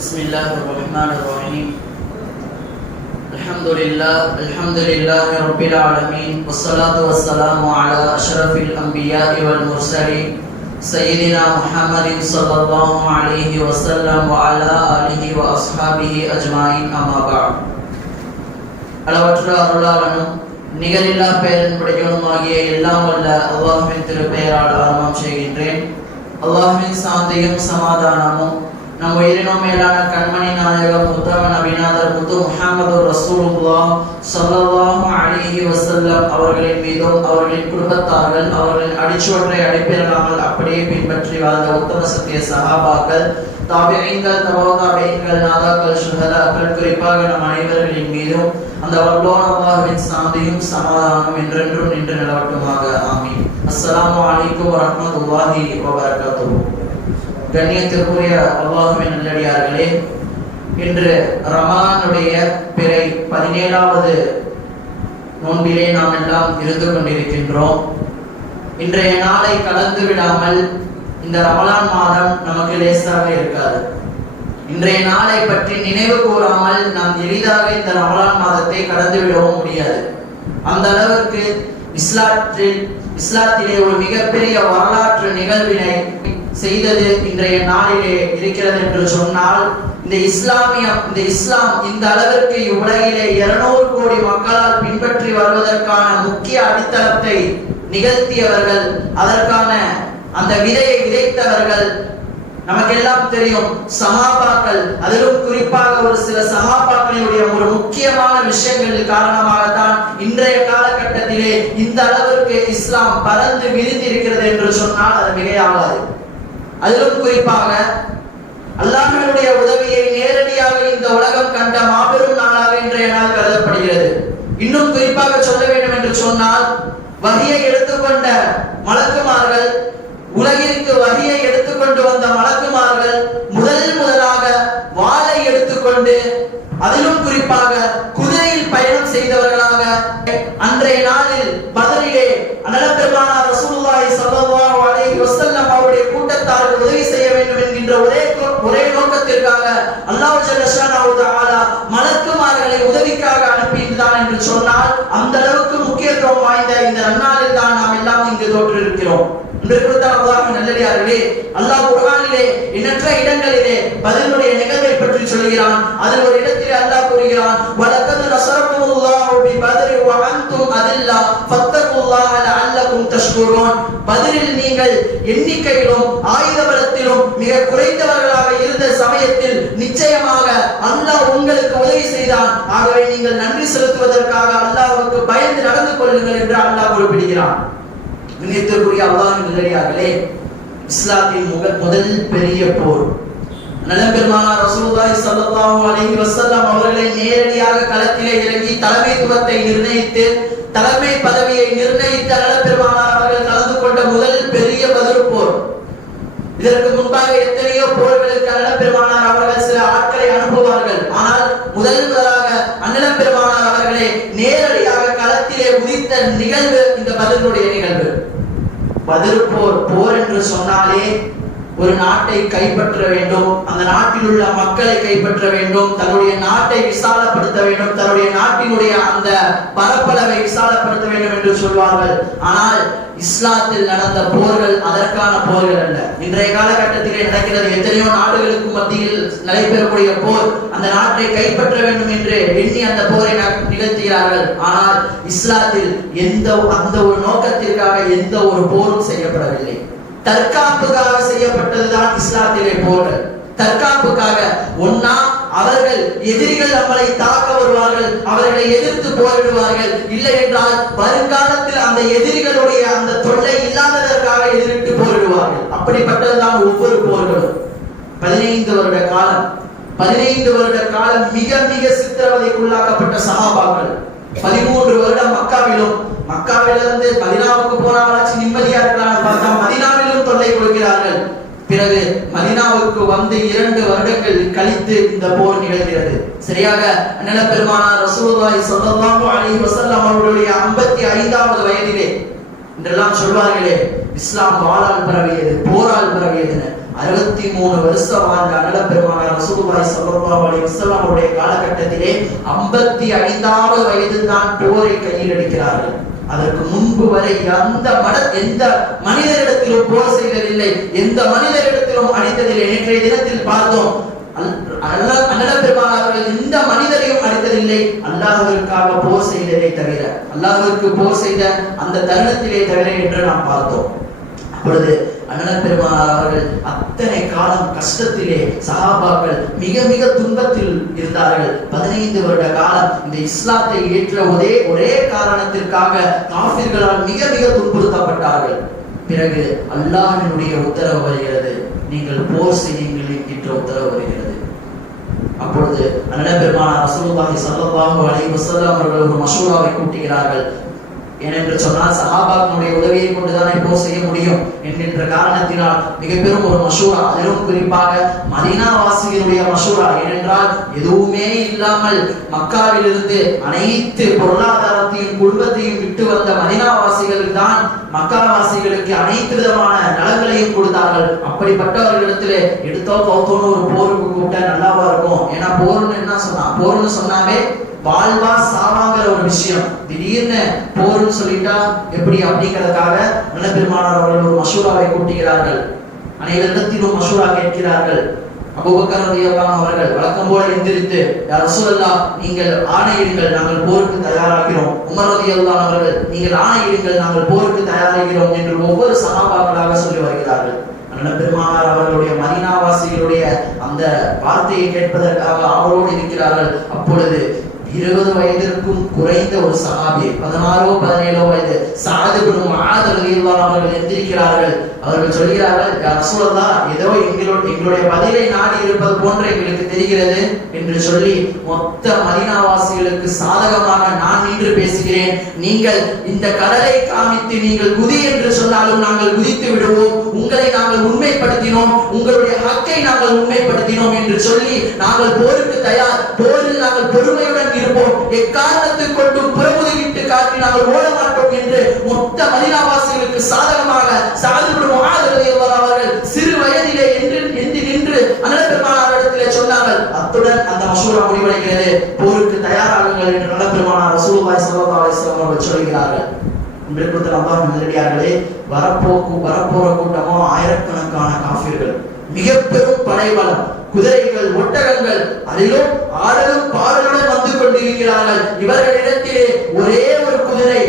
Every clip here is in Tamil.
بسم الله الرحمن الرحيم الحمد لله رب العالمين والصلاة والسلام على أشرف الأنبياء والمرسلين سيدنا محمد صلى الله عليه وسلم وعلى آله وأصحابه أجمعين أما بعد அளவற்ற அருளாளனும் நிகரில்லா பெயரின் படைக்கணுமாகிய எல்லாம் வல்ல அல்லாஹ்வின் திருப்பெயரால் ஆரம்பம் செய்கின்றேன். அல்லாஹ்வின் சாந்தியும் சமாதானமும் நம் உயிரினும் மேலான கண்மணி நாயகம் உத்தம நபிநாதர் முத்து முஹம்மது ரசூலுல்லாஹ் ஸல்லல்லாஹு அலைஹி வஸல்லம் அவர்களின் மீதும் அவர்களின் குடும்பத்தார்கள் அவர்களின் அடிச்சுவற்றை அடிப்பிறலாமல் அப்படியே பின்பற்றி வாழ்ந்த உத்தம சத்திய சஹாபாக்கள் தாபிஈன்கள் தபா-தாபிஈன்கள் நாதாக்கள் ஷுஹதாக்கள் குறிப்பாக நம் அனைவர்களின் மீதும் அந்த வல்லோன் அல்லாஹ்வின் சாந்தியும் சமாதானம் என்றென்றும் நின்று நிலவட்டுமாக. ஆமீன். அஸ்ஸலாமு அலைக்கும் வரஹ்மத்துல்லாஹி வபரகாத்துஹு. கண்ணியத்திற்குரிய அல்லாஹ்வின் நல்லடியார்களே, இன்று ரமலானுடைய பிறை 17வது நோன்பிலே நாம் எல்லாம் இருந்து கொண்டிருக்கின்றோம். இன்றைய நாளை கடந்து விடாமல் இந்த ரமலான் மாதம் நமக்கு லேசாக இருக்காது. இன்றைய நாளை பற்றி நினைவு கூறாமல் நாம் எளிதாக இந்த ரமலான் மாதத்தை கடந்து விடவும் முடியாது. அந்த அளவிற்கு இஸ்லாத்திலே ஒரு மிகப்பெரிய வரலாற்று நிகழ்வினை செய்தது இன்றைய நாளிலே இருக்கிறது என்று சொன்னால், இந்த இஸ்லாம் இந்த அளவிற்கு உலகிலே 200 கோடி மக்களால் பின்பற்றி வருவதற்கான முக்கிய அடித்தளத்தை நிகழ்த்தியவர்கள், அதற்கான அந்த விதையை விதைத்தவர்கள் நமக்கெல்லாம் தெரியும், சஹாபாக்கள். அதிலும் குறிப்பாக ஒரு சில சஹாபாக்களுடைய ஒரு முக்கியமான விஷயங்கள் காரணமாகத்தான் இன்றைய காலகட்டத்திலே இந்த அளவிற்கு இஸ்லாம் பறந்து விரிந்திருக்கிறது என்று சொன்னால் அது மிகையாகாது. அதிலும் குறிப்பாக அல்லாஹ்வுடைய உதவியை நேரடியாக இந்த உலகம் கண்ட மாபெரும் நாளாக இன்றைய நாள் கருதப்படுகிறது. இன்னும் குறிப்பாக சொல்ல வேண்டும் என்று சொன்னால், வஹியை எடுத்துக்கொண்ட மலக்குமார்கள், உலகிற்கு வஹியை எடுத்துக்கொண்டு வந்த மலக்குமார்கள் முதலாக வாளை எடுத்துக்கொண்டு, அதிலும் குறிப்பாக குதிரையில் பயணம் செய்தவர்களாக அன்றைய நாளில் பத்ரிலே அன்னலம் பெருமானார் ரசூலுல்லாஹி ஸல்லல்லாஹு அலைஹி வஸல்லம் அவருடைய கூட்டத்தாருக்கு உதவி செய்ய வேண்டும் என்கின்ற ஒரே நோக்கத்திற்காக அல்லாஹ் ஜல்ல ஷானஹு தஆலா மலக்குமார்களை உதவிக்காக அனுப்பினான் என்று சொன்னால், அந்த அளவுக்கு முக்கியத்துவம் வாய்ந்த இந்த நன்னாளில் தான் நாம் எல்லாம் இங்கு தோற்றிருக்கிறோம். நல்லடியார்களே, அல்லாஹ் குர்ஆனிலே எண்ணற்ற இடங்களிலே பதிலுடைய நிகழ்வை பற்றி சொல்கிறான். அதில் ஒரு இடத்திலே அல்லாஹ் கூறுகிறான், வலக்கத் நஸரகுமுல்லாஹு பி பத்ரி வ அன்தும் அதில்லா ஃபத்தகுல்லாஹ லஅல்லகும் தஷ்குரூன். பதிலில் நீங்கள் எண்ணிக்கையிலும் ஆயுத பலத்திலும் மிக குறைந்தவர்களாக இருந்த சமயத்தில் நிச்சயமாக அல்லாஹ் உங்களுக்கு உதவி செய்தான். ஆகவே நீங்கள் நன்றி செலுத்துவதற்காக அல்லாஹ்வுக்கு பயந்து நடந்து கொள்ளுங்கள் என்று அல்லாஹ் குறிப்பிடுகிறான். நினைத்திற்குரிய அல்லாஹ்வின் நல்லடியார்களே, இஸ்லாத்தின் முதல் பெரிய போர் அன்னலம் பெருமானார் ரசூலுல்லாஹி ஸல்லல்லாஹு அலைஹி வஸல்லம் அவர்களை நேரடியாக களத்திலே இறங்கி தலைமைத்துவத்தை நிர்ணயித்து, தலைமை பதவியை நிர்ணயித்த அன்னலம் பெருமானார் அவர்கள் கலந்து கொண்ட முதல் பெரிய பத்ர் போர். இதற்கு முன்பாக எத்தனையோ போர்களுக்கு அன்னலம் பெருமானார் அவர்கள் சில ஆட்களை அனுப்புவார்கள். ஆனால் முதலாக அன்னலம் பெருமானார் அவர்களே நேரடியாக களத்திலே உதித்த நிகழ்வு இந்த பத்ருடைய நிகழ்வு. பத்ர் போர் என்று சொன்னாலே ஒரு நாட்டை கைப்பற்ற வேண்டும், அந்த நாட்டில் உள்ள மக்களை கைப்பற்ற வேண்டும், தன்னுடைய நாட்டை விசாலப்படுத்த வேண்டும், தன்னுடைய நாட்டினுடைய அந்த பரப்பளவை விசாலப்படுத்த வேண்டும் என்று சொல்வார்கள். ஆனால் இஸ்லாத்தில் நடந்த போர்கள் அதற்கான போர்கள் அல்ல. இன்றைய காலகட்டத்திலே நடக்கிறது எத்தனையோ நாடுகளுக்கு மத்தியில் நடைபெறக்கூடிய போர், அந்த நாட்டை கைப்பற்ற வேண்டும் என்று எண்ணி அந்த போரை நிகழ்த்துகிறார்கள். ஆனால் இஸ்லாத்தில் அந்த ஒரு நோக்கத்திற்காக எந்த ஒரு போரும் செய்யப்படவில்லை. தற்காப்புக்காக செய்யப்பட்டதுதான் இஸ்லாத்திலே போர்கள். தற்காப்புக்காக ஒன்னா அவர்கள் எதிரிகள் நம்மளை தாக்க வருவார்கள், அவர்களை எதிர்த்து போரிடுவார்கள். இல்லை என்றால் வருங்காலத்தில் அந்த எதிரிகளுடைய அந்த தொல்லை இல்லாததற்காக எதிர்த்து போரிடுவார்கள். அப்படிப்பட்டதுதான் ஒவ்வொரு போர்களும். 15 வருட காலம் மிக மிக சித்திரவதைக்குள்ளாக்கப்பட்ட சஹாபாக்கள். 13 வருடம் மக்காவிலிருந்து மதீனாவுக்கு போனாங்களாச்சு நிம்மதியா இருக்கலாம் பார்த்தா மதீனாவிலும் தொல்லை கொடுக்கிறார்கள். பிறகு மதீனாவுக்கு வந்து 2 வருடங்கள் கழித்து இந்த போர் நிகழ்கிறது. சரியாக அன்னலம் பெருமானார் ரசூலுல்லாஹி ஸல்லல்லாஹு அலைஹி வஸல்லம் அவர்களுடைய 55வது வயதிலே, என்றெல்லாம் சொல்வார்களே, இஸ்லாம் வாளால் பரவியது, போரால் பரவியது. 63 வருஷம் வாழ்ந்த அண்ணல பெருமானார் ரசூலுல்லாஹி ஸல்லல்லாஹு அலைஹி வஸல்லம் அவருடைய காலகட்டத்திலே 55வது வயதில் தான் போரை கையில் எடுக்கிறார்கள். அதற்கு முன்பு வரை எந்த மனிதரிடத்திலும் போர் செய்ததில்லை, எந்த மனிதரிடத்திலும் அடித்ததில்லை. நேற்றைய தினத்தில் பார்த்தோம், அண்ணல பெருமானார்கள் எந்த மனிதரையும் அடித்ததில்லை, அல்லாஹ்விற்காக போர் செய்ததை தவிர, அல்லாஹ்விற்கு போர் செய்த அந்த தருணத்திலே தவிர என்று நாம் பார்த்தோம். அப்பொழுது அண்ணல் பெருமானார் அவர்கள் அத்தனை காலம் கஷ்டத்திலே, சஹாபாக்கள் மிக மிக துன்பத்தில் இருந்தார்கள். 15 வருட காலம் இந்த இஸ்லாத்தை ஏற்ற ஒரே காரணத்திற்காக காஃபிர்களால் மிக மிக துன்புறுத்தப்பட்டார்கள். பிறகு அல்லாஹ்வினுடைய உத்தரவு வருகிறது, நீங்கள் போர் செய்யுங்கள் என்கின்ற உத்தரவு வருகிறது. அப்பொழுது அண்ணல் பெருமானார் ரசூலுல்லாஹி ஸல்லல்லாஹு அலைஹி வஸல்லம் அவர்கள் ஒரு மஷூராவை கூட்டுகிறார்கள். ஏனென்று சொன்னால் சஹாபாக்களுடைய உதவியை கொண்டுதானே போர் செய்ய முடியும் என்கின்ற காரணத்தினால் மிக பெரும் ஒரு மஷூரா, அதிலும் குறிப்பாக மதீனா வாசிகளுடைய மஷூரா. ஏனென்றால் எதுவுமே இல்லாமல் மக்காவிலிருந்து அனைத்து பொருளாதாரத்தையும் குடும்பத்தையும் விட்டு வந்த மதீனா வாசிகளுக்கு தான் மக்கா வாசிகளுக்கு அனைத்து விதமான நலன்களையும் கொடுத்தார்கள். அப்படிப்பட்டவர்களிடத்திலே எடுத்தோ கௌத்தோன்னு ஒரு போருக்கு கூப்பிட்டா நல்லாவா இருக்கும்? ஏன்னா போர்னு என்ன சொன்னா, போர்னு சொன்னாவே வாழ்வா சாவாங்கிற ஒரு விஷயம். திடீர்னு போர்னு சொல்லிட்டா எப்படி அப்படிங்கிறதுக்காக நல்ல பெருமானார் அவர்கள் ஒரு மஷூராவை கூட்டுகிறார்கள். அனைவரிடத்திலும் மஷூரா கேட்கிறார்கள். அபூபக்கர் ரலியல்லாஹு அவர்கள் வழக்கம் போல எந்திரித்து, யா ரசூலல்லாஹ், நீங்கள் ஆணையிடுங்கள், நாங்கள் போருக்கு தயாராகிறோம். உமர் ரலியல்லாஹு அவர்கள், நீங்கள் ஆணையிடுங்கள், நாங்கள் போருக்கு தயாராகிறோம் என்று ஒவ்வொரு சஹாபாக்களாக சொல்லி வருகிறார்கள். நல்ல பெருமானார் அவர்களுடைய மதீனாவாசிகளுடைய அந்த வார்த்தையை கேட்பதற்காக அவரோடு இருக்கிறார்கள். அப்பொழுது 20 வயதிற்கும் குறைந்த ஒரு சஹாபி, 16 17 வயது சஅத் இப்னு முஆத் ரலியல்லாஹு அவர்கள் எந்திரிக்கிறார்கள். அவர்கள் சொல்கிறார்கள், யா ரசூலல்லாஹ், ஏதோ எங்களுடைய பதிலை நாடி இருப்பது போன்ற எங்களுக்கு தெரிகிறது என்று சொல்லி மொத்த மதீனாவாசிகளுக்கு சாதகமாக நான் நின்று பேசுகிறேன். நீங்கள் இந்த கடலை காமித்து நீங்கள் குதி என்று சொன்னாலும் நாங்கள் குதித்து விடுவோம். உங்களை நாங்கள் உண்மைப்படுத்தினோம், உங்களுடைய ஹக்கை நாங்கள் உண்மைப்படுத்தினோம் என்று சொல்லி நாங்கள் போருக்கு தயார், போரில் நாங்கள் பொறுமையுடன் இருப்போம், எக்காரணத்தை கொண்டும் புறமுதுகிட்டு காட்டி நாங்கள் ஓட மாட்டோம் என்று மொத்த மதீனாவாசிகளுக்கு சாதகமாக சஅத் இப்னு முஆத் ரலியல்லாஹு அவர்கள் சிறு வயதிலே நின்று அண்ணல் பெருமானாரிடத்திலே சொன்னார்கள். அத்துடன் அந்த மஷூரா முடிவடைகிறது. போருக்கு தயாராகுங்கள் என்று அண்ணல் பெருமானார் ரசூலுல்லாஹி ஸல்லல்லாஹு அலைஹி வஸல்லம் அவர்கள் சொல்கிறார்கள். அன்பிற்குரிய அல்லாஹ்வின் நல்லடியார்களே, வரப்போற கூட்டமோ ஆயிரக்கணக்கான காஃபிர்கள், மிக பெரும் படைபலம், குதிரைகள், ஒட்டகங்கள், அதிலும் ஆடலும் பாடலுடன் வந்து கொண்டிருக்கிறார்கள். இவர்களிடத்திலே ஒரே ஒரு குதிரை,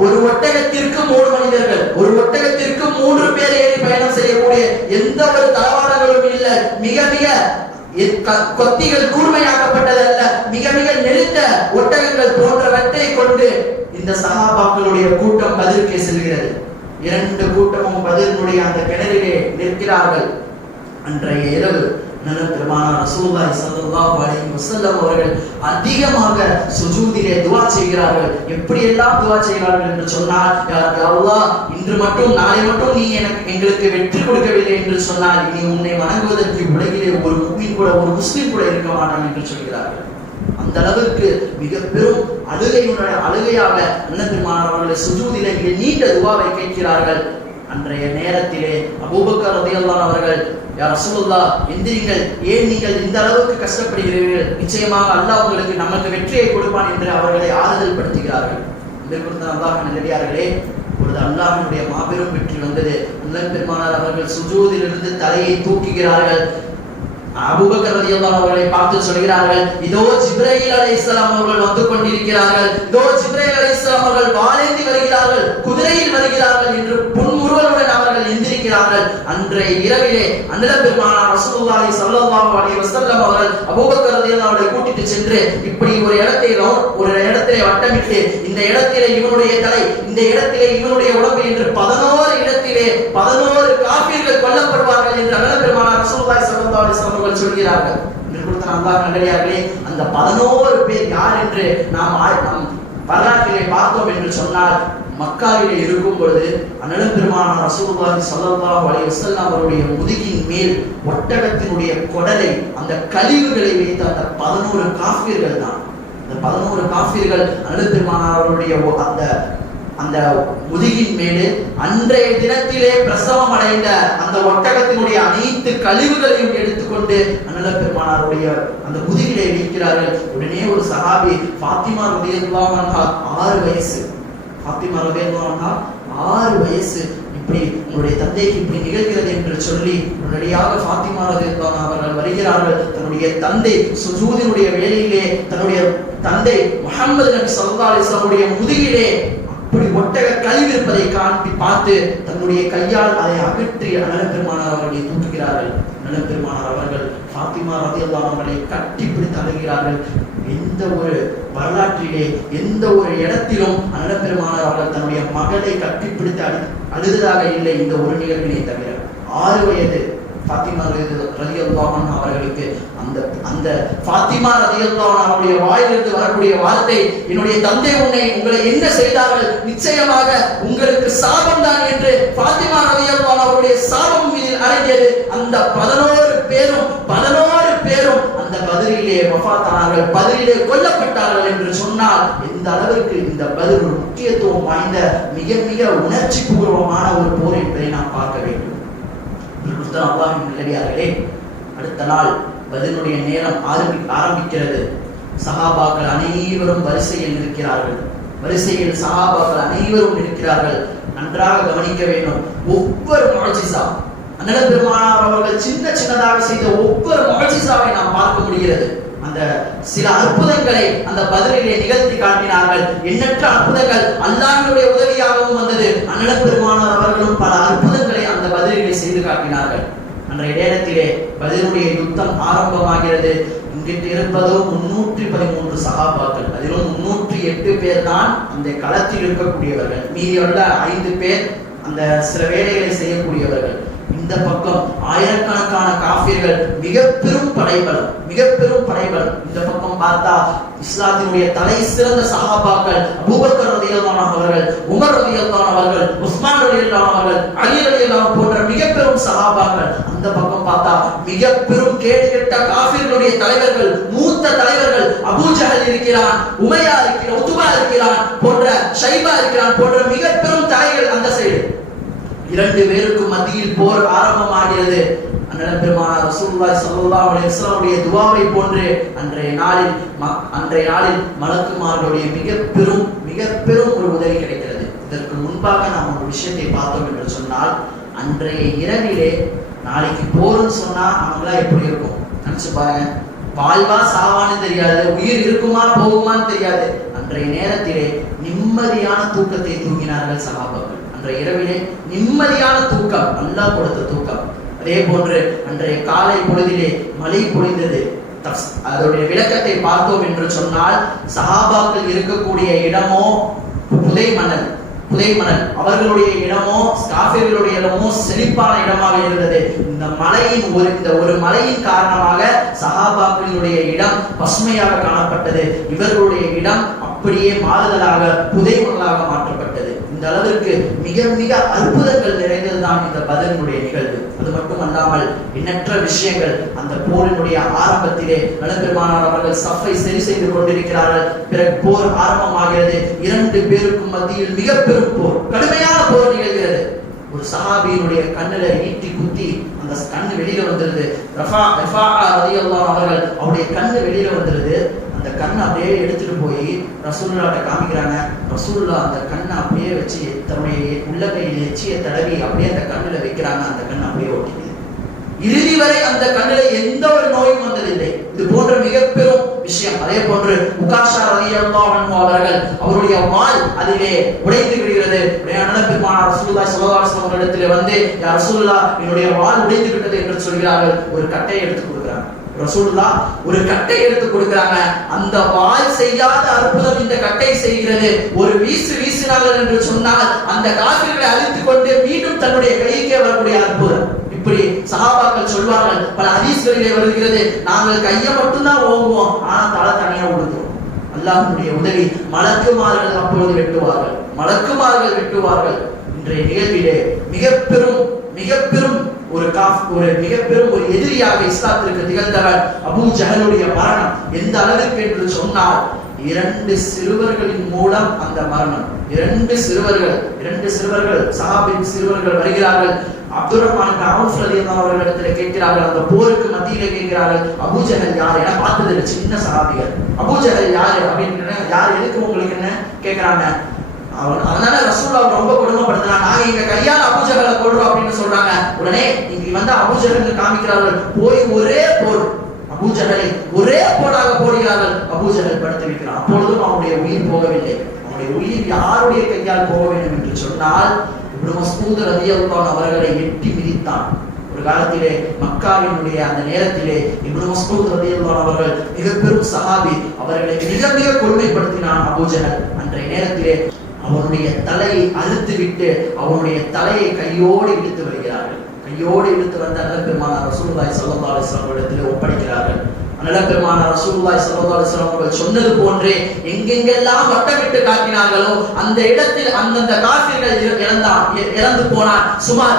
ஒரு ஒட்டகத்திற்கு 3 மனிதர்கள், ஒரு ஒட்டகத்திற்கு 3 பேர் ஏறி பயணம் செய்யக்கூடிய எந்த ஒரு தளவாடங்களும் இல்லை. மிக மிக கொத்திகள் கூர்மையாக்கப்பட்டதல்ல, மிக மிக நெருத்த ஒட்டகங்கள் போன்றவற்றை கொண்டு இந்த சஹாபாக்களுடைய கூட்டம் பதிலுக்கு செல்கிறது. 2 கூட்டமும் பதிலுடைய அந்த கிணறிலே நிற்கிறார்கள். அன்றைய இரவு நல்ல பெருமானார் ரசூலுல்லாஹி ஸல்லல்லாஹு அலைஹி வஸல்லம் அவர்கள் அதிகமாக சுஜூதிலே துஆ செய்கிறார்கள். எப்படி எல்லாம் துஆ செய்கிறார்கள் என்று சொன்னால், யா அல்லாஹ், இன்று மட்டும் நாளை மட்டும் நீ எங்களுக்கு வெற்றி கொடுக்கவில்லை என்று சொன்னால் இனி உன்னை வணங்குவதற்கு உலகிலே ஒரு முஸ்லிம் கூட இருக்க மாட்டான் என்று சொல்கிறார்கள். அந்த அளவுக்கு மிக பெரும் அழுகையாக நல்ல பெருமானார் அவர்கள் சுஜூதிலே நீண்ட துஆவை கேட்கிறார்கள். அன்றைய நேரத்திலே அபூபக்கர் ரலியல்லாஹு அவர்கள், யா ரசூலுல்லாஹ், எந்திரிங்கள், ஏன் நீங்கள் இந்த அளவுக்கு கஷ்டப்படுகிறீர்கள்? நிச்சயமாக அல்லாஹ் உங்களுக்கு நமக்கு வெற்றியை கொடுப்பான் என்று அவர்களை ஆறுதல் படுத்துகிறார்கள். அல்லாஹ்வின் நல்லடியார்களே, இப்பொழுது அல்லாஹ்வினுடைய மாபெரும் வெற்றி வந்தது. அல்லாஹ் பெருமானார் அவர்கள் சுஜூதிலிருந்து தலையை தூக்குகிறார்கள். அபூபக்கர் ரலியல்லாஹு அவர்களை பார்த்து சொல்கிறார்கள், இதோ ஜிப்ரீல் அலைஹிஸ்ஸலாம் அவர்கள் வந்து கொண்டிருக்கிறார்கள், இதோ ஜிப்ரீல் அலைஹிஸ்ஸலாம் அவர்கள் வாளேந்தி வருகிறார்கள், குதிரையில் வருகிறார்கள் என்று புன்முறுவலுடன் அவர்கள் எந்திரிக்கிறார்கள். அன்றைய இரவிலே அண்ணல் பெருமானார் ரசூலுல்லாஹி ஸல்லல்லாஹு அலைஹி வஸல்லம் அவர்கள் அபூபக்கர் ரலியல்லாஹு அவர்களை கூட்டிட்டு சென்று இப்படி ஒரு இடத்திலே வட்டமிட்டு, இந்த இடத்திலே இவனுடைய தலை, இந்த இடத்திலே இவனுடைய உடம்பு என்று 11 இடத்திலே 11 காஃபிர்கள் கொல்லப்படுவார்கள் என்று அண்ணல் பெருமானார் ரசூலுல்லாஹி ஸல்லல்லாஹு அலைஹி வஸல்லம் சொல்கிறார்கள். அல்லாஹ் நல்லடியார்களே, அந்த 11 பேர் யார் என்று நாம் வரலாற்றிலே பார்த்தோம் என்று சொன்னால், மக்காவிலே இருக்கும் பொழுது அண்ணல் பெருமானார் ரசூலுல்லாஹி ஸல்லல்லாஹு அலைஹி வஸல்லம் அவருடைய முதுகின் மேல் ஒட்டகத்தினுடைய குடலை, அந்த கழிவுகளை வைத்த அந்த 11 காஃபிர்கள் தான். அந்த 11 காஃபிர்கள் அண்ணல் பெருமானார் அவருடைய அந்த அந்த முதுகின் மேலே அன்றைய தினத்திலே பிரசவம் அடைந்த அந்த ஒட்டகத்தினுடைய அனைத்து கழிவுகளையும் எடுத்துக்கொண்டு அண்ணல் பெருமானாருடைய அந்த முதுகிலே வைக்கிறார்கள். உடனே ஒரு சஹாபி ஃபாத்திமா ரலியல்லாஹு அன்ஹா 6 வயசு, ஃபாத்திமா ரலியல்லாஹு அன்ஹா 6 வயசு, இப்படி உங்களுடைய தந்தைக்கு இப்படி நிகழ்கிறது என்று சொல்லி உடனடியாக ஃபாத்திமா ரலியல்லாஹு அன்ஹா அவர்கள் வருகிறார்கள். தன்னுடைய தந்தை சுஜூதினுடைய வேளையிலே தன்னுடைய தந்தை முஹம்மது நபி ஸல்லல்லாஹு அலைஹி வஸல்லம் முதுகிலே அப்படி ஒட்டக கழிவு இருப்பதை காட்டி பார்த்து தன்னுடைய கையால் அதை அகற்றி அண்ணல் பெருமானார் அவர்களை தூக்குகிறார்கள். அண்ணல் பெருமானார் அவர்கள் ஃபாத்திமா ரலியல்லாஹு அன்ஹா அவர்களை கட்டி பிடித்து அழுகிறார்கள். எந்த ஒரு வரலாற்றிலே எந்த ஒரு இடத்திலும் அண்ணல் பெருமானார் அவர்கள் தன்னுடைய மகளை கட்டி பிடித்து அழுததாக இல்லை, இந்த ஒரு நிகழ்வினை தவிர. 6 வயது ஃபாத்திமா ரலியல்லாஹு அன்ஹா அவர்களுக்கு அந்த ஃபாத்திமா ரலியல்லாஹு அன்ஹா அவருடைய வாயிலிருந்து வரக்கூடிய வார்த்தை, என்னுடைய தந்தை உங்களை என்ன செய்தார்கள், நிச்சயமாக உங்களுக்கு சாபம் தான் என்று ஃபாத்திமா ரலியல்லாஹு அன்ஹா அவருடைய சாபம் மீதில் அடங்கியது. அந்த 11 பேரும் அந்த பத்ரிலே வஃபாத்தானார்கள், பத்ரிலே கொல்லப்பட்டார்கள் என்று சொன்னால் எந்த அளவிற்கு இந்த பத்ர் ஒரு முக்கியத்துவம் வாய்ந்த மிக மிக உணர்ச்சி பூர்வமான ஒரு போர் என்பதை நாம் பார்க்க வேண்டும். அல்லாஹ்வின் நல்லடியார்களே, அடுத்த நாள் பத்ருடைய நேரம் ஆரம்பிக்கிறது. சஹாபாக்கள் அனைவரும் வரிசையில் இருக்கிறார்கள். வரிசையில் சஹாபாக்கள் அனைவரும் இருக்கிறார்கள். நன்றாக கவனிக்க வேண்டும். ஒவ்வொரு முஅஜிஸா, அண்ணல் பெருமானார் அவர்கள் சின்னதாக செய்த ஒவ்வொரு முஅஜிஸாவை நாம் பார்க்க முடிகிறது. அந்த சில அற்புதங்களை அந்த பத்ரிலே நிகழ்த்தி காட்டினார்கள். எண்ணற்ற அற்புதங்கள் அல்லாஹ்வுடைய உதவியாகவும் வந்தது. அண்ணல் பெருமானார் அவர்களும் பல அற்புதங்களை அந்த பத்ரிலே செய்து காட்டினார்கள். அன்றைய நேரத்திலே பத்ருடைய யுத்தம் ஆரம்பமாகிறது. இங்கிட்டு இருப்பதோ 313 சஹாபாக்கள், அதிலும் 308 பேர் தான் அந்த களத்தில் இருக்கக்கூடியவர்கள். மீதியுள்ள 5 பேர் அந்த சில வேலைகளை செய்யக்கூடியவர்கள். இந்த பக்கம் ஆயிரக்கணக்கான காஃபிர்கள், மிக பெரும் படைபலம். இந்த பக்கம் பார்த்தா இஸ்லாத்தினுடைய தலை சிறந்த சஹாபாக்கள் அபூபக்கர் ரலியல்லாஹு அன்ஹு அவர்கள், உமர் ரலியல்லாஹு அன்ஹு அவர்கள், உஸ்மான் ரலியல்லாஹு அன்ஹு அவர்கள், அலி ரலியல்லாஹு அன்ஹு போன்ற மிக பெரும் சஹாபாக்கள். அந்த பக்கம் பார்த்தா மிக பெரும் கேடுகெட்ட காஃபிர்களுடைய தலைவர்கள், மூத்த தலைவர்கள் அபூ ஜஹல் இருக்கிறான், உமையா இருக்கிறான், உத்பா இருக்கிறான், போன்ற ஷைபா இருக்கிறான், போன்ற மிக பெரும் தலைவர்கள் அந்த சைடு. 2 பேருக்கும் மத்தியில் போர் ஆரம்பமாகிறது. அண்ணல் பெருமானார் ரசூலுல்லாஹி ஸல்லல்லாஹு அலைஹி வஸல்லம் துஆவை போன்று அன்றைய நாளில் மலக்குமார்களுடைய மிக பெரும் ஒரு உதவி கிடைக்கிறது. இதற்கு முன்பாக நாம் ஒரு விஷயத்தை பார்த்தோம் என்று சொன்னால், அன்றைய இரவிலே நாளைக்கு போர்னு சொன்னா அவங்களா எப்படி இருக்கும் நினைச்சு பாருங்க. வாழ்வா சாவான்னு தெரியாது, உயிர் இருக்குமா போகுமான்னு தெரியாது. அன்றைய நேரத்திலே நிம்மதியான தூக்கத்தை தூங்கினார்கள் சஹாபாக்கள். அன்றைய இரவிலே நிம்மதியான தூக்கம், அல்லாஹ் கொடுத்த தூக்கம். அதே போன்று அன்றைய காலை பொழுதிலே மழை பொழிந்தது. அதோடைய விளக்கத்தை பார்த்தோம் என்று சொன்னால், சஹாபாக்கள் இருக்கக்கூடிய இடமோ புதை மணல், அவர்களுடைய இடமோ காஃபிர்களுடைய இடமோ செழிப்பான இடமாக இருந்தது. இந்த ஒரு மலையின் காரணமாக சஹாபாக்களுடைய இடம் பசுமையாக காணப்பட்டது. இவர்களுடைய இடம் அப்படியே மாறுதலாக புதை மணலாக மாற்றப்பட்டது. இந்த அளவிற்கு மிக மிக அற்புதங்கள் நிறைந்ததுதான் இந்த பத்ருடைய நிகழ்வு. அது மட்டுமல்லாமல் எண்ணற்ற விஷயங்கள். அந்த போரினுடைய ஆரம்பத்திலே அண்ணல் பெருமானார் அவர்கள் சஃபை சரி செய்து கொண்டிருக்கிறார்கள். பிறகு போர் ஆரம்பமாகிறது. 2 பேருக்கும் மத்தியில் மிக பெரும் போர், கடுமையான போர் நிகழ்கிறது. ஒரு சஹாபியினுடைய கண்ணுல ஈட்டி குத்தி அந்த கண்ணு வெளியில வந்துருது. அவர்கள் அவருடைய கண்ணு வெளியில வந்துருது. அந்த கண்ணை அப்படியே எடுத்துட்டு போய் ரசூலுல்லாஹ்ட்ட காமிக்கிறாங்க. ரசூலுல்லாஹ் அந்த கண்ணை அப்படியே வச்சு தன்னுடைய உள்ளங்கையில் எச்சியை தடவி அப்படியே அந்த கண்ணுல வைக்கிறாங்க. அந்த கண்ணை அப்படியே ஒட்டிக்குது. இறுதி வரை அந்த கண்ணுல எந்த ஒரு நோயும் வந்ததில்லை. இது போன்ற மிக பெரும் விஷயம். அதே போன்று உகாஷா ரலியல்லாஹு அன்ஹு அவர்கள், அவருடைய வாள் அதிலே உடைந்து விடுகிறது. அண்ணல் பெருமானார் ரசூலுல்லாஹி ஸல்லல்லாஹு அலைஹி வஸல்லம் இடத்திலே வந்து, யா ரசூலுல்லாஹ், என்னுடைய வாள் உடைந்து விட்டது என்று சொல்கிறார்கள். ஒரு கட்டையை எடுத்து கொடுக்கிறாங்க. ரசூலுல்லாஹ் ஒரு கட்டை எடுத்து கொடுக்கிறாங்க. அந்த வாள் செய்யாத அற்புதம் இந்த கட்டை செய்கிறது. ஒரு வீசினார்கள் என்று சொன்னால் அந்த காஃபிர்களை அழித்துக் கொண்டு மீண்டும் தன்னுடைய கைக்கே வரக்கூடிய அற்புதம். இப்படி சஹாபாக்கள் சொல்வார்கள். பல ஹதீஸ்களிலே வருகிறது, நாங்கள் கையை மட்டும்தான் ஓங்குவோம், ஆனா தலை தனியா விடுவோம். அல்லாஹ்வுடைய உதவி. மலக்குமார்கள் அப்பொழுது வெட்டுவார்கள். இன்றைய நிகழ்விலே மிக பெரும் ஒரு மிக பெரும் ஒரு எதிரியாக இஸ்லாத்திற்கு திகழ்ந்தவர் அபூ ஜஹலுடைய மரணம். எந்த அளவிற்கு என்று சொன்னால், 2 சிறுவர்களின் மூலம் அந்த மரணம். இரண்டு சிறுவர்கள் சஹாபின் சிறுவர்கள் வருகிறார்கள். அப்துல் ரஹ்மான் அவுஃப் ரலியல்லாஹு அன்ஹு அவர்களிடத்தில் கேட்கிறார்கள். அந்த போருக்கு மத்தியிலே கேட்கிறார்கள், அபூ ஜஹல் யார் என பார்த்தது சின்ன சஹாபிகள். அபூ ஜஹல் யார் அப்படின்னு, யார் எதுக்கு உங்களுக்கு என்ன கேட்கிறாங்க. அதனால ரசூலுல்லாஹ் ரொம்ப கொடுமைப்படுத்தினாங்க. நாங்க எங்க கையால அபூ ஜஹலை கொல்றோம் அப்படின்னு சொல்றாங்க. உடனே இங்க வந்து அபூ ஜஹல் காமிக்கிறார்கள். போய் ஒரே போர் அபூ ஜஹலை ஒரே போராக போடுகிறார்கள். அபூ ஜஹல் படுத்து வைக்கிறார். அப்பொழுதும் அவனுடைய உயிர் போகவில்லை. அவனுடைய உயிர் யாருடைய கையால் போக வேண்டும் என்று சொன்னால் இப்னு மஸ்ஊத் ரலியல்லாஹு அவர்களை எட்டி மிதித்தான். ஒரு காலத்திலே மக்காவினுடைய அந்த நேரத்திலே இப்னு மஸ்ஊத் ரலியல்லாஹு அவர்கள் மிக பெரும் சஹாபி, அவர்களை மிக மிக கொடுமைப்படுத்தினான் அபூ ஜஹல். அன்றைய நேரத்திலே அவனுடைய தலையை அறுத்து விட்டு அவனுடைய தலையை கையோடு இழுத்து வருகிறார்கள். கையோடு இழுத்து வந்த நல்ல பெருமானார் ரசூலுல்லாஹி ஸல்லல்லாஹு அலைஹி வஸல்லம் இடத்திலே ஒப்படைக்கிறார்கள். நல்ல பெருமானார் ரசூலுல்லாஹி ஸல்லல்லாஹு அலைஹி வஸல்லம் அவர்கள் சொன்னது போன்றே எங்கெங்கெல்லாம் வட்டமிட்டு காட்டினார்களோ அந்த இடத்தில் அந்தந்த காஃபிர்கள் இறந்து போனார். சுமார்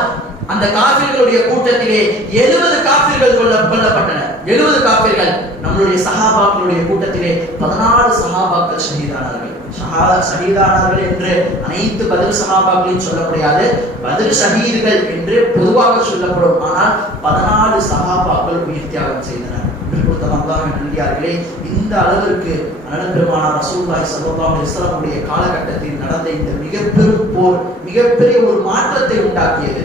அந்த காஃபிர்களுடைய கூட்டத்திலே 70 காஃபிர்கள் கொல்லப்பட்டனர். 70 காஃபிர்கள். நம்மளுடைய சஹாபாக்களுடைய கூட்டத்திலே 14 சஹாபாக்கள் ஷஹீதானார்கள். ஷஹீதானார்கள் என்று அனைத்து பத்ர் சஹாபாக்களையும் சொல்ல முடியாது. பத்ர் ஷஹீதுகள் என்று பொதுவாக சொல்லப்படும். ஆனால் 14 சஹாபாக்கள் உயிர் தியாகம் செய்தனர். நல்லியார்களே, இந்த அளவிற்கு பெருமானார் ரசூலுல்லாஹி ஸல்லல்லாஹு அலைஹி வஸல்லம் காலகட்டத்தில் நடந்த இந்த மிகப்பெரும் போர் மிகப்பெரிய ஒரு மாற்றத்தை உண்டாக்கியது.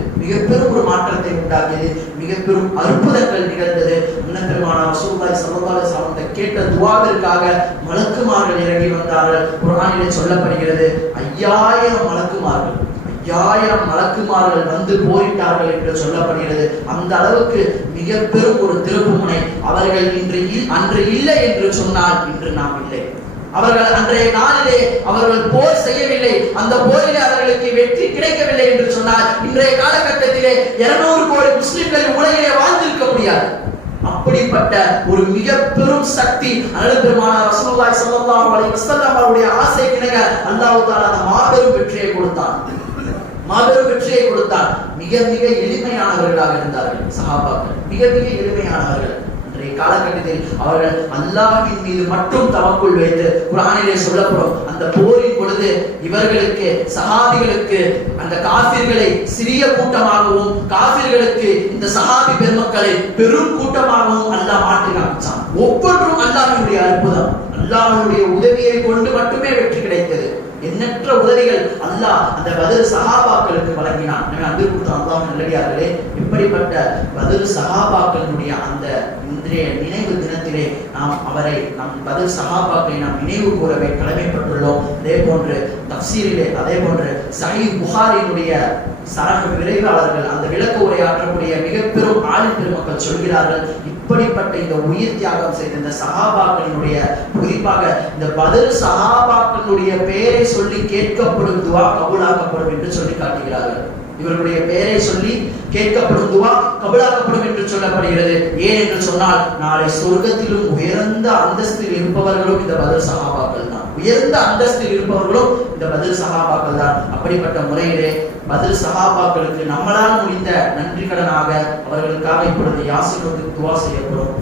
மிகப்பெரும் அற்புதங்கள் நிகழ்ந்தது. பெருமானார் ரசூலுல்லாஹி ஸல்லல்லாஹு அலைஹி வஸல்லம் கேட்ட துஆவிற்காக மலக்குமார்கள் இறங்கி வந்தார்கள். குர்ஆனிலே சொல்லப்படுகிறது 5000 மலக்குமார்கள் வந்து போரிட்டார்கள் என்று சொல்லப்படுகிறது. அந்த அளவுக்கு மிக பெரும் ஒரு திருப்புமுனை. அவர்கள் அன்று இல்லை என்று சொன்னால் இன்று நாம் இல்லை. அவர்கள் அன்றைய நாளிலே அவர்கள் போர் செய்யவில்லை, அந்த போரிலே அவர்களுக்கு வெற்றி கிடைக்கவில்லை என்று சொன்னால் இன்றைய காலகட்டத்திலே 200 கோடி முஸ்லிம்கள் உலகிலே வாழ்ந்திருக்க முடியாது. அப்படிப்பட்ட ஒரு மிக பெரும் சக்தி பெருமானார் ரசூலுல்லாஹி ஸல்லல்லாஹு அலைஹி வஸல்லம் அவருடைய ஆசைக்கிணங்க அல்லாஹ் தஆலா மாபெரும் வெற்றியை கொடுத்தார். மிக மிக எளிமையானவர்களாக இருந்தார்கள் சஹாபாக்கள். மிக மிக எளிமையானவர்கள். அன்றைய காலகட்டத்தில் அவர்கள் அல்லாஹ்வின் மீது மட்டும் தவக்குள் வைத்து குர்ஆனிலே சொல்லப்படும் அந்த போரின் பொழுது இவர்களுக்கு சஹாபிகளுக்கு அந்த காஃபிர்களை சிறிய கூட்டமாகவும் காஃபிர்களுக்கு இந்த சஹாபி பெருமக்களை பெரும் கூட்டமாகவும் அல்லாஹ் மாற்றி காமிச்சான். ஒவ்வொன்றும் அல்லாஹ்வுடைய அற்புதம். அல்லாஹ்வுடைய உதவியை கொண்டு மட்டுமே வெற்றி கிடைத்தது. எண்ணற்ற உதவிகள் அல்லாஹ் அந்த பத்ர் சஹாபாக்களுக்கு வழங்கினான். அன்பிற்குரிய அல்லாஹ்வின் நல்லடியார்களே, இப்படிப்பட்ட பத்ர் சஹாபாக்களுடைய அந்த இன்றைய நினைவு தினத்திலே நம் பத்ர் சஹாபாக்களை நாம் நினைவு கூறவே கடமைப்பட்டுள்ளோம். அதே போன்று தஃப்சீரிலே அதே போன்று சஹீஹ் புகாரியினுடைய சரக விரைவாளர்கள் அந்த விளக்க உரையாற்றக்கூடிய மிக பெரும் ஆலிம் பெருமக்கள் சொல்கிறார்கள், இப்படிப்பட்ட இந்த உயிர் தியாகம் செய்த இந்த சஹாபாக்களினுடைய குறிப்பாக இந்த பத்ர் சஹாபாக்களுடைய பெயரை சொல்லி கேட்கப்படும் துஆ கபூலாக்கப்படும் என்று சொல்லி காட்டுகிறார்கள். இவர்களுடைய பெயரை சொல்லி கேட்கப்படும் துஆ கபூலாக்கப்படும் என்று சொல்லப்படுகிறது. ஏன் என்று சொன்னால் நாளை சொர்க்கத்திலும் உயர்ந்த அந்தஸ்தில் இருப்பவர்களும் இந்த பத்ர் சஹாபாக்கள் தான். அப்படிப்பட்ட முறையிலே பத்ர் சஹாபாக்களுக்கு நம்மளால் முடிந்த நன்றி கடனாக அவர்களுக்காக இப்பொழுது யாசினுக்கு துஆ செய்யப்படும்.